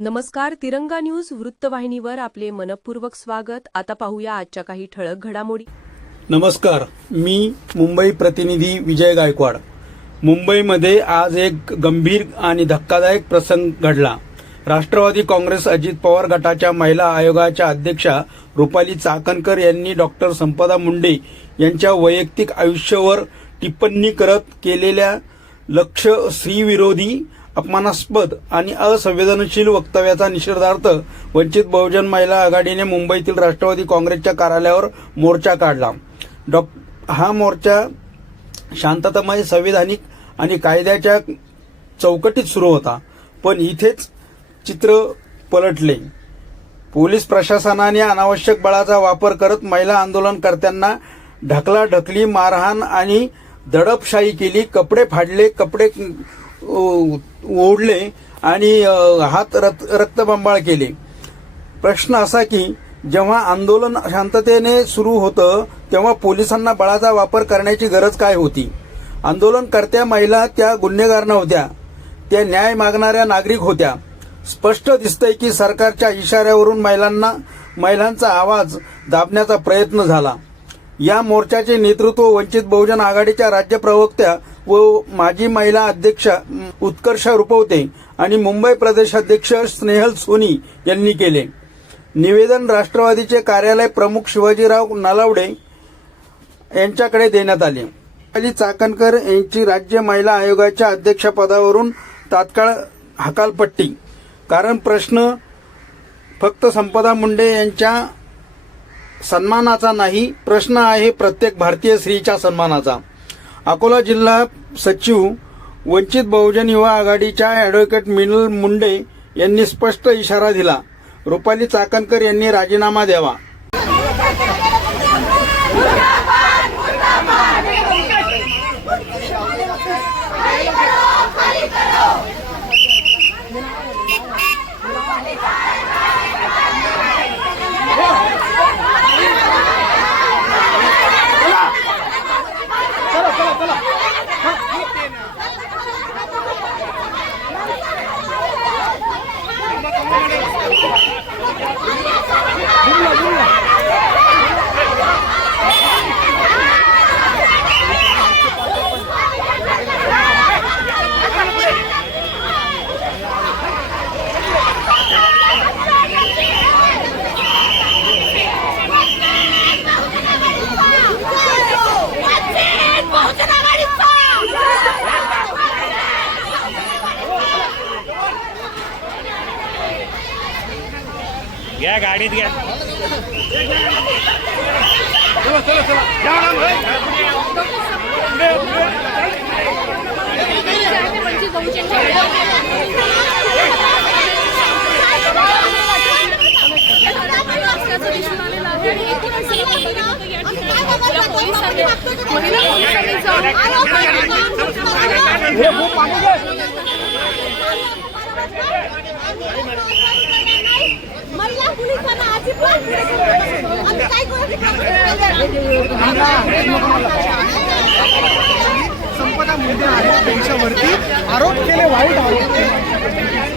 नमस्कार तिरंगा न्यूज वृत्तवाहिनीवर आपले मनपूर्वक स्वागत. आता पाहूया आजच्या काही ठळक घडामोडी. नमस्कार मी मुंबई प्रतिनिधी विजय गायकवाड. मुंबईमध्ये आज एक गंभीर आणि धक्कादायक प्रसंग घडला. राष्ट्रवादी काँग्रेस अजित पवार गटाच्या महिला आयोगाच्या अध्यक्षा रुपाली चाकणकर यांनी डॉक्टर संपदा मुंडे यांच्या वैयक्तिक आयुष्यावर टिप्पणी करत केलेल्या लक्ष स्त्रीविरोधी अपमानास्पद आणि असंवेदनशील वक्तव्याचा निषेधार्थ वंचित बहुजन महिला आघाडीने मुंबईतील राष्ट्रवादी काँग्रेसच्या कार्यालयावर मोर्चा काढला. डॉ हा मोर्चा शांततामय संविधानिक आणि कायद्याच्या चौकटीत सुरू होता पण इथेच चित्र पलटले. पोलीस प्रशासनाने अनावश्यक बळाचा वापर करत महिला आंदोलनकर्त्यांना ढकलाढकली मारहाण आणि दडपशाही केली कपडे फाडले कपडे ओढले आणि हात रक्त रक्तबंबाळ केले. प्रश्न असा की जेव्हा आंदोलन शांततेने सुरू होतं तेव्हा पोलिसांना बळाचा वापर करण्याची गरज काय होती? आंदोलनकर्त्या महिला त्या गुन्हेगार नव्हत्या. त्या न्याय मागणाऱ्या नागरिक होत्या. स्पष्ट दिसतंय की सरकारच्या इशाऱ्यावरून महिलांना महिलांचा आवाज दाबण्याचा प्रयत्न झाला. या मोर्चाचे नेतृत्व वंचित बहुजन आघाडीच्या राज्य प्रवक्त्या व माजी महिला अध्यक्षा उत्कर्ष रुपवते आणि मुंबई प्रदेशाध्यक्ष स्नेहल सोनी यांनी केले. निवेदन राष्ट्रवादीचे कार्यालय प्रमुख शिवाजीराव नलावडे यांच्याकडे देण्यात आले. अली चाकणकर यांची राज्य महिला आयोगाच्या अध्यक्षपदावरून तात्काळ हकालपट्टी. कारण प्रश्न फक्त संपदा मुंडे यांच्या सन्मानाचा नाही प्रश्न आहे प्रत्येक भारतीय स्त्रीच्या सन्मानाचा. अकोला जिल्हा सचिव वंचित बहुजन युवा आघाडीच्या ॲडव्होकेट मिनल मुंडे यांनी स्पष्ट इशारा दिला. रुपाली चाकणकर यांनी राजीनामा द्यावा बहुजन आघाडीचा घ्या गाडीत घ्या. महिला पोलिसांना अजिबात आम्ही काय करू संपदा मुंडे आहेत त्यांच्यावरती. आरोप केले वाईट आरोप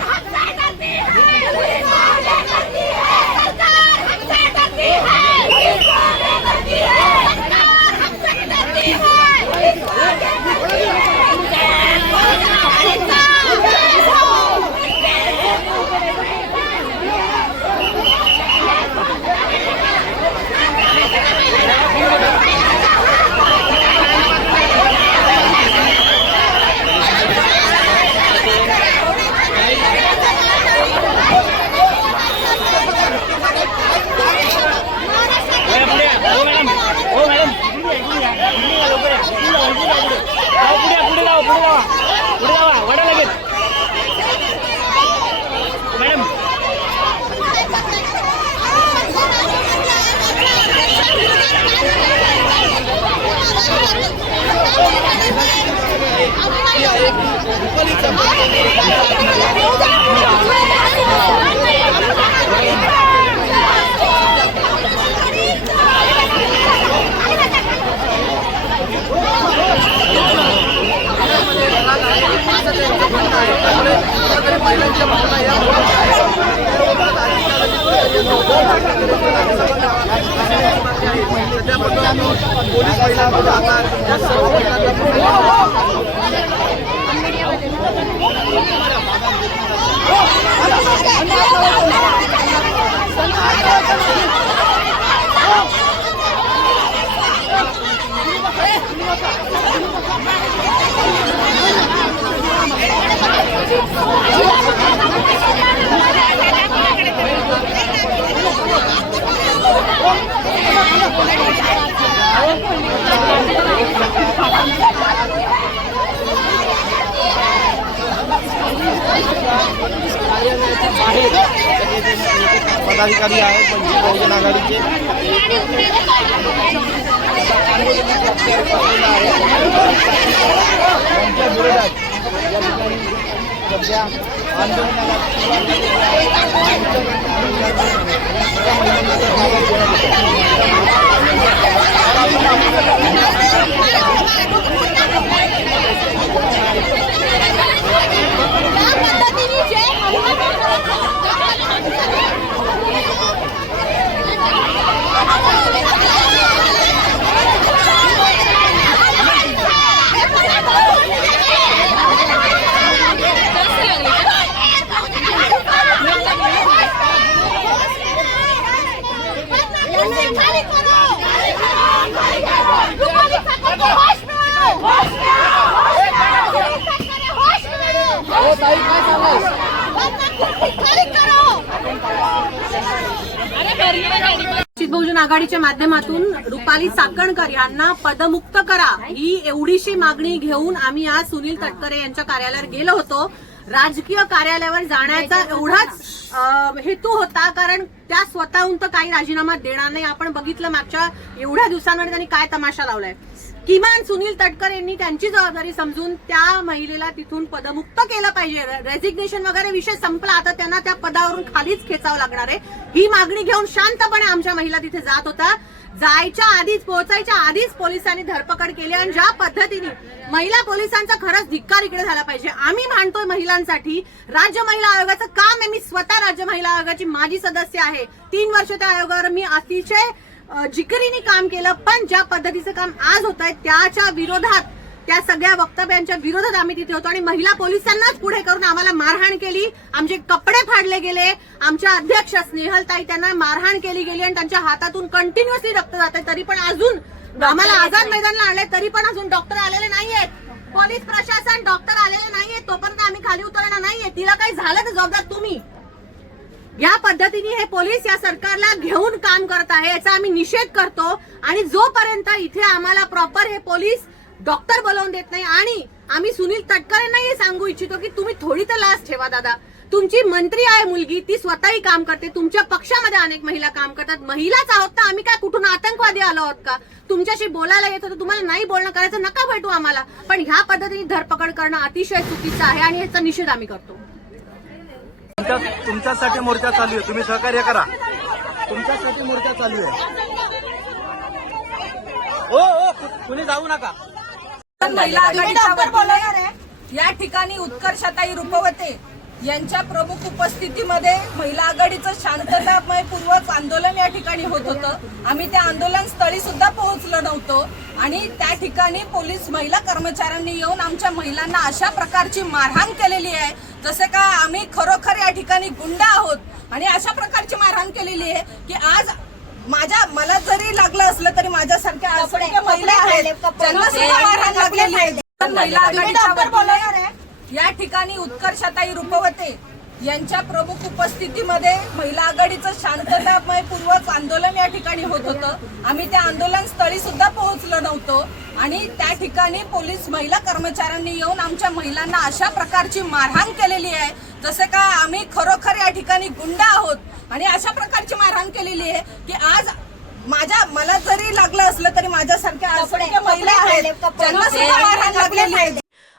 पदाधिकारी आहेत वंचित बहुजन आघाडीचे त्यांच्या विरोधात या ठिकाणी सध्या आंदोलनाला आघाडीच्या माध्यमातून रुपाली चाकणकर यांना पदमुक्त करा ही एवढीशी मागणी घेऊन आम्ही आज सुनील तटकरे यांच्या कार्यालयावर गेलो होतो. राजकीय कार्यालयावर जाण्याचा एवढाच हेतू होता कारण त्या स्वतःहून तर काही राजीनामा देणार नाही. आपण बघितलं मागच्या एवढ्या दिवसांमध्ये त्यांनी काय तमाशा लावलाय. किमान सुनील तटकर यांनी त्यांची जबाबदारी समजून त्या महिलेला तिथून पदमुक्त केलं पाहिजे. रेझिग्नेशन वगैरे विषय संपला आता त्यांना त्या पदावरून खालीच खेचावं लागणार आहे. ही मागणी घेऊन शांतपणे आमच्या महिला तिथे जात होता जायच्या आधीच पोहोचायच्या आधीच पोलिसांनी धरपकड केली आणि ज्या पद्धतीने महिला पोलिसांचा खरंच धिक्कार इकडे झाला पाहिजे. आम्ही मानतोय महिलांसाठी राज्य महिला आयोगाचं काम आहे. मी स्वतः राज्य महिला आयोगाची माजी सदस्य आहे. तीन वर्ष त्या आयोगावर मी अतिशय जिकिरीने काम केलं पण ज्या पद्धतीचं काम आज होत आहे त्याच्या विरोधात त्या सगळ्या वक्तव्यांच्या विरोधात आम्ही तिथे होतो. आणि महिला पोलिसांनाच पुढे करून आम्हाला मारहाण केली. आमचे कपडे फाडले गेले. आमच्या अध्यक्ष स्नेहलताई त्यांना मारहाण केली गेली आणि त्यांच्या हातातून कंटिन्युअसली रक्त जात आहे तरी पण अजून आम्हाला आझाद मैदानला आणले तरी पण अजून डॉक्टर आलेले नाहीयेत. पोलीस प्रशासन डॉक्टर आलेले नाहीयेत. तोपर्यंत आम्ही खाली उतरणार नाहीये तिला काही झालं तर जबाबदार तुम्ही. या पद्धतीने हे पोलीस या सरकारला घेऊन काम करत आहे याचा आम्ही निषेध करतो. आणि जोपर्यंत इथे आम्हाला प्रॉपर हे पोलीस डॉक्टर बोलावून देत नाही आणि आम्ही सुनील तटकरेंना हे सांगू इच्छितो की तुम्ही थोडी तर लाच ठेवा दादा. तुमची मंत्री आहे मुलगी ती स्वतःही काम करते तुमच्या पक्षामध्ये अनेक महिला काम करतात. महिलाच आहोत ना आम्ही काय कुठून आतंकवादी आलो आहोत का? तुमच्याशी बोलायला येत होतं तुम्हाला नाही बोलणं करायचं नका भेटू आम्हाला. पण ह्या पद्धतीने धरपकड करणं अतिशय चुकीचं आहे आणि याचा निषेध आम्ही करतो. तुमच्या तुमच्यासाठी मोर्चा चालू आहे. तुम्ही सहकार्य करा. तुमच्यासाठी मोर्चा चालू आहे. हो हो कुणी जाऊ नका. महिला आघाडीच्या या ठिकाणी उत्कर्षताई रुपवते यांच्या प्रमुख उपस्थितीमध्ये महिला आघाडीचं शांततामय पूर्वक आंदोलन या ठिकाणी होत होतं. आम्ही त्या आंदोलन स्थळी सुद्धा पोहोचलो नव्हतो. आणि त्या ठिकाणी पोलीस महिला कर्मचाऱ्यांनी येऊन आमच्या महिलांना अशा प्रकारची मारहाण केलेली आहे. जसे का आम्ही खरोखर या ठिकाणी गुंड आहोत आणि अशा प्रकारची मारहाण केलेली आहे की आज माझ्या मला जरी लागलं असलं तरी माझ्यासारख्या असंख्य महिला आहेत त्यांना सुद्धा मारहाण लागलेली आहे. महिला या ठिकाणी उत्कर्षताई रुपवते. यांच्या प्रमुख उपस्थितीमध्ये महिला आघाडीचं शांततामय पूर्वक आंदोलन या ठिकाणी होत होतं. आम्ही त्या आंदोलन स्थळी सुद्धा पोहोचलो नव्हतो. आणि त्या ठिकाणी पोलीस महिला कर्मचाऱ्यांनी येऊन आमच्या महिलांना अशा प्रकारची मारहाण केलेली आहे जसे का आम्ही खरोखर या ठिकाणी गुंड आहोत. आणि अशा प्रकारची मारहाण केलेली आहे की आज माझ्या मला जरी लागलं असलं तरी माझ्यासारख्या महिला आहेत त्यांना सुद्धा मारहाण लागलेली आहे.